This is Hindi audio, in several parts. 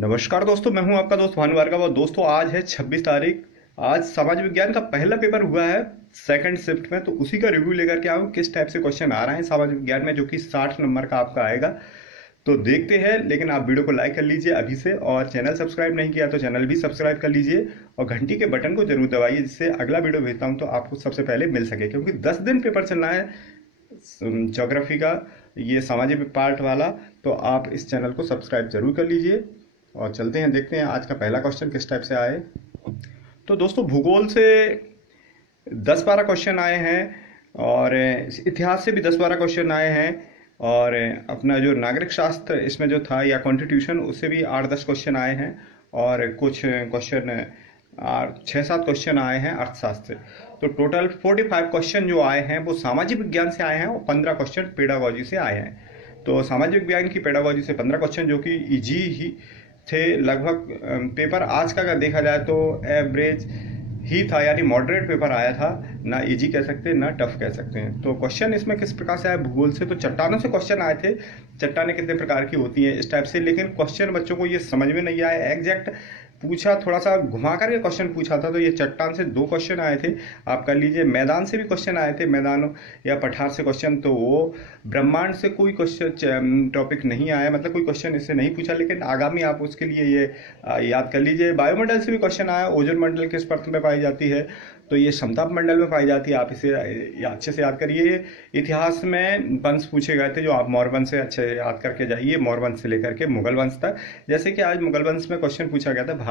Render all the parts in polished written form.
नमस्कार दोस्तों, मैं हूं आपका दोस्त भानु भार्गव। और दोस्तों आज है 26 तारीख। आज समाज विज्ञान का पहला पेपर हुआ है सेकंड शिफ्ट में, तो उसी का रिव्यू लेकर के आऊँ किस टाइप से क्वेश्चन आ रहे हैं समाज विज्ञान में, जो कि 60 नंबर का आपका आएगा। तो देखते हैं, लेकिन आप वीडियो को लाइक कर लीजिए अभी से, और चैनल सब्सक्राइब नहीं किया तो चैनल भी सब्सक्राइब कर लीजिए और घंटी के बटन को जरूर दबाइए, जिससे अगला वीडियो भेजता हूँ तो आपको सबसे पहले मिल सके। क्योंकि 10 दिन पेपर चलना है ज्योग्राफी का, ये सामाजिक पार्ट वाला, तो आप इस चैनल को सब्सक्राइब जरूर कर लीजिए। और चलते हैं, देखते हैं आज का पहला क्वेश्चन किस टाइप से आए। तो दोस्तों भूगोल से 10-12 क्वेश्चन आए हैं, और इतिहास से भी 10-12 क्वेश्चन आए हैं, और अपना जो नागरिक शास्त्र इसमें जो था या कॉन्स्टिट्यूशन, उससे भी 8-10 क्वेश्चन आए हैं, और कुछ क्वेश्चन 6-7 क्वेश्चन आए हैं अर्थशास्त्र से। तो टोटल 45 क्वेश्चन जो आए हैं वो सामाजिक विज्ञान से आए हैं, और 15 क्वेश्चन पेडागोजी से आए हैं। तो सामाजिक विज्ञान की पेडागोजी से 15 क्वेश्चन जो कि इजी ही थे लगभग। पेपर आज का अगर देखा जाए तो एवरेज ही था, यानी मॉडरेट पेपर आया था, ना इजी कह सकते ना टफ कह सकते हैं। तो क्वेश्चन इसमें किस प्रकार से आया भूगोल से, तो चट्टानों से क्वेश्चन आए थे। चट्टानें कितने प्रकार की होती हैं इस टाइप से, लेकिन क्वेश्चन बच्चों को ये समझ में नहीं आया। एग्जैक्ट पूछा, थोड़ा सा घुमा करके क्वेश्चन पूछा था। तो ये चट्टान से 2 क्वेश्चन आए थे, आप कर लीजिए। मैदान से भी क्वेश्चन आए थे, मैदानों या पठार से क्वेश्चन। तो वो ब्रह्मांड से कोई क्वेश्चन टॉपिक नहीं आया, मतलब कोई क्वेश्चन इससे नहीं पूछा, लेकिन आगामी आप उसके लिए ये याद कर लीजिए। वायुमंडल से भी क्वेश्चन आया, ओजोन मंडल किस परत में पाई जाती है, तो ये समताप मंडल में पाई जाती है, आप इसे अच्छे से याद करिए। इतिहास में वंश पूछे गए थे, जो आप मौर्यवंश से अच्छे याद करके जाइए, मौर्यवंश से लेकर के मुगल वंश तक। जैसे कि आज मुगल वंश में क्वेश्चन पूछा गया था,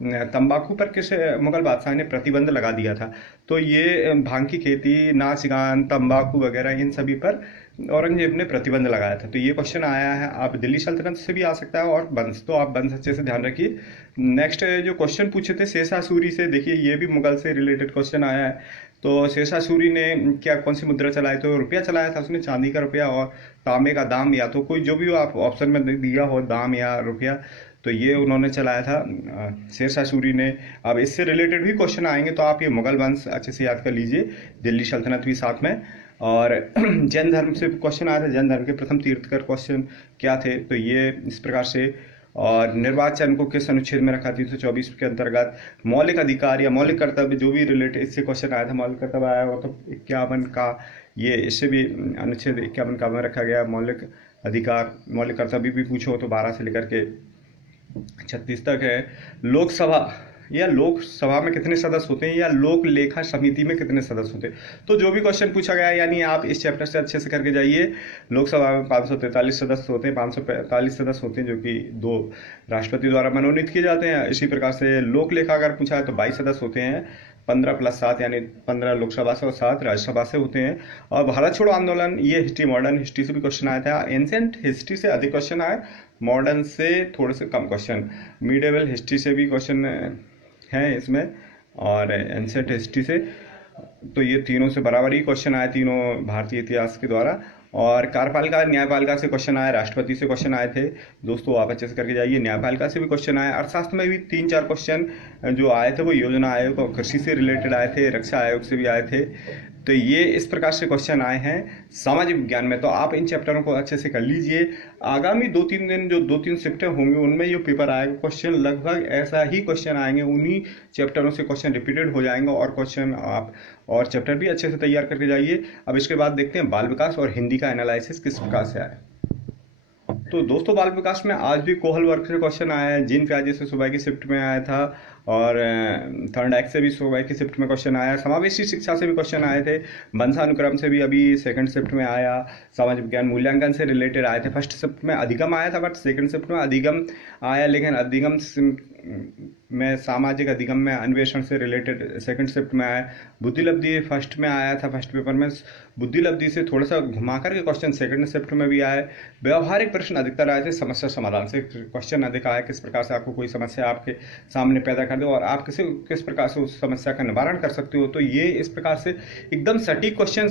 तंबाकू पर किस मुगल बादशाह ने प्रतिबंध लगा दिया था। तो ये भांग की खेती, नाच गान, तंबाकू वगैरह, इन सभी पर औरंगजेब ने प्रतिबंध लगाया था। तो ये क्वेश्चन आया है। आप दिल्ली सल्तनत से भी आ सकता है, और वंश, तो आप वंश अच्छे से ध्यान रखिए। नेक्स्ट जो क्वेश्चन पूछे थे शेषासुरी से, देखिए ये भी मुगल से रिलेटेड क्वेश्चन आया है। तो शेषासुरी ने क्या कौन सी मुद्रा चलाई, तो रुपया चलाया था उसने, चांदी का रुपया और तांबे का दाम, या तो कोई जो भी आप ऑप्शन में दिया हो, दाम या रुपया, तो ये उन्होंने चलाया था शेषासुरी ने। अब इससे रिलेटेड भी क्वेश्चन आएंगे, तो आप ये मुगल वंश अच्छे से याद कर लीजिए, दिल्ली सल्तनत भी साथ में। और जैन धर्म से क्वेश्चन आया था, जैन धर्म के प्रथम तीर्थकर क्वेश्चन क्या थे, तो ये इस प्रकार से। और निर्वाचन को किस अनुच्छेद में रखा 324 के अंतर्गत। मौलिक अधिकार या मौलिक कर्तव्य जो भी रिलेटेड, इससे क्वेश्चन आया था। मौलिक कर्तव्य आया हुआ तो 51 का, ये इससे भी अनुच्छेद 51 का में रखा गया मौलिक अधिकार। मौलिक कर्तव्य भी पूछो तो 12 से लेकर के 36 तक है। लोकसभा में कितने सदस्य होते हैं, या लोक लेखा समिति में कितने सदस्य होते हैं। तो जो भी क्वेश्चन पूछा गया है, यानी आप इस चैप्टर से अच्छे से करके जाइए। लोकसभा में 543 सदस्य होते हैं, 545 सदस्य होते हैं, जो कि 2 राष्ट्रपति द्वारा मनोनीत किए जाते हैं। इसी प्रकार से लोक लेखा अगर पूछा है तो 22 सदस्य होते हैं, 15 + 7 यानी 15 लोकसभा से और 7 राज्यसभा से होते हैं। और भारत छोड़ो आंदोलन, ये हिस्ट्री, मॉडर्न हिस्ट्री से भी क्वेश्चन आया था। एंशिएंट हिस्ट्री से अधिक क्वेश्चन आए, मॉडर्न से थोड़े से कम क्वेश्चन। मिडेवल हिस्ट्री से भी क्वेश्चन हैं इसमें, और एंशिएंट हिस्ट्री से, तो ये तीनों से बराबर ही क्वेश्चन आए, तीनों भारतीय इतिहास के द्वारा। और कार्यपालिका न्यायपालिका से क्वेश्चन आए, राष्ट्रपति से क्वेश्चन आए थे। दोस्तों आप अच्छे से करके जाइए। न्यायपालिका से भी क्वेश्चन आए। अर्थशास्त्र में भी 3-4 क्वेश्चन जो आए थे वो योजना आयोग और कृषि से रिलेटेड आए थे, रक्षा आयोग से भी आए थे। तो ये इस प्रकार से क्वेश्चन आए हैं सामाजिक विज्ञान में। तो आप इन चैप्टरों को अच्छे से कर लीजिए। आगामी 2-3 दिन जो 2-3 शिफ्टें होंगी, उनमें जो पेपर आएगा क्वेश्चन लगभग ऐसा ही क्वेश्चन आएंगे, उन्हीं चैप्टरों से क्वेश्चन रिपीटेड हो जाएंगे, और क्वेश्चन आप और चैप्टर भी अच्छे से तैयार करके जाइए। अब इसके बाद देखते हैं बाल विकास और हिंदी का एनालिसिस किस प्रकार से आए। तो दोस्तों बाल विकास में आज भी कोहल वर्ग से क्वेश्चन आया है, जिन प्याजे से सुबह की शिफ्ट में आया था, और थर्ड एक्ट से भी सुबह की शिफ्ट में क्वेश्चन आया। समावेशी शिक्षा से भी क्वेश्चन आए थे। वंशानुक्रम से भी अभी सेकंड शिफ्ट में आया। सामाजिक विज्ञान मूल्यांकन से रिलेटेड आए थे। फर्स्ट शिफ्ट में अधिगम आया था, बट सेकंड शिफ्ट में अधिगम आया, लेकिन अधिगम में सामाजिक अधिगम में अन्वेषण से रिलेटेड सेकंड शिफ्ट में आया। बुद्धिलब्धि फर्स्ट में आया था, फर्स्ट पेपर में। बुद्धिलब्धि से थोड़ा सा घुमा करके क्वेश्चन सेकंड शिफ्ट में भी आए। व्यवहारिक प्रश्न अधिकतर आए थे, समस्या समाधान से क्वेश्चन अधिक आया। किस प्रकार से आपको कोई समस्या आपके सामने पैदा कर दो और आप किस प्रकार से उस समस्या का निवारण कर सकते हो। तो ये इस प्रकार से एकदम सटीक क्वेश्चन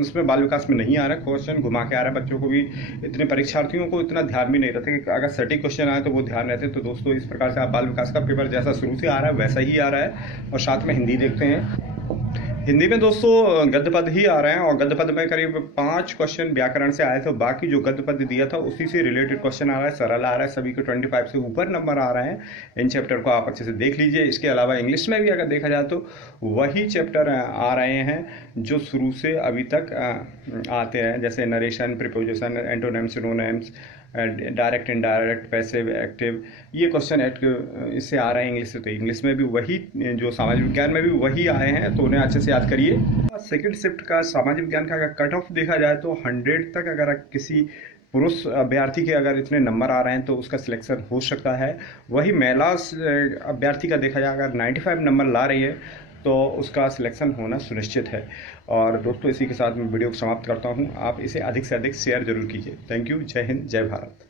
उसमें बाल विकास में नहीं आ रहा, क्वेश्चन घुमा के आ रहा है। बच्चों को भी, इतने परीक्षार्थियों को इतना ध्यान भी नहीं रहता कि अगर सटीक क्वेश्चन आए तो वो ध्यान रहते। तो दोस्तों इस प्रकार से आप बाल विकास का पेपर जैसा शुरू से आ रहा है वैसा ही आ रहा है। और साथ में हिंदी देखते हैं। हिंदी में दोस्तों गद्य पद ही आ रहे हैं और गद्य पद में करीब 5 क्वेश्चन व्याकरण से आए थे। बाकी जो गद्य पद दिया था उसी से रिलेटेड क्वेश्चन आ रहा है, सरल आ रहा है, सभी को 25 से ऊपर नंबर आ रहे हैं। इन चैप्टर को आप अच्छे से देख लीजिए। इसके अलावा इंग्लिश में भी अगर देखा जाए तो वही चैप्टर आ रहे हैं जो शुरू से अभी तक आते हैं, जैसे narration, preposition, antonyms, synonyms, direct, indirect, passive, active, ये क्वेश्चन इससे आ रहे हैं इंग्लिश से। तो इंग्लिश में भी वही, जो सामाजिक विज्ञान में भी वही आए हैं, तो उन्हें अच्छे से याद करिए। सेकंड शिफ्ट का सामाजिक विज्ञान का अगर कट ऑफ देखा जाए तो 100 तक अगर किसी पुरुष अभ्यर्थी के अगर इतने नंबर आ रहे हैं तो उसका सिलेक्शन हो सकता है। वही महिला अभ्यर्थी का देखा जाए अगर 95 नंबर ला रही है तो उसका सिलेक्शन होना सुनिश्चित है। और दोस्तों इसी के साथ मैं वीडियो को समाप्त करता हूं। आप इसे अधिक से अधिक शेयर जरूर कीजिए। Thank you. जय हिंद, जय भारत।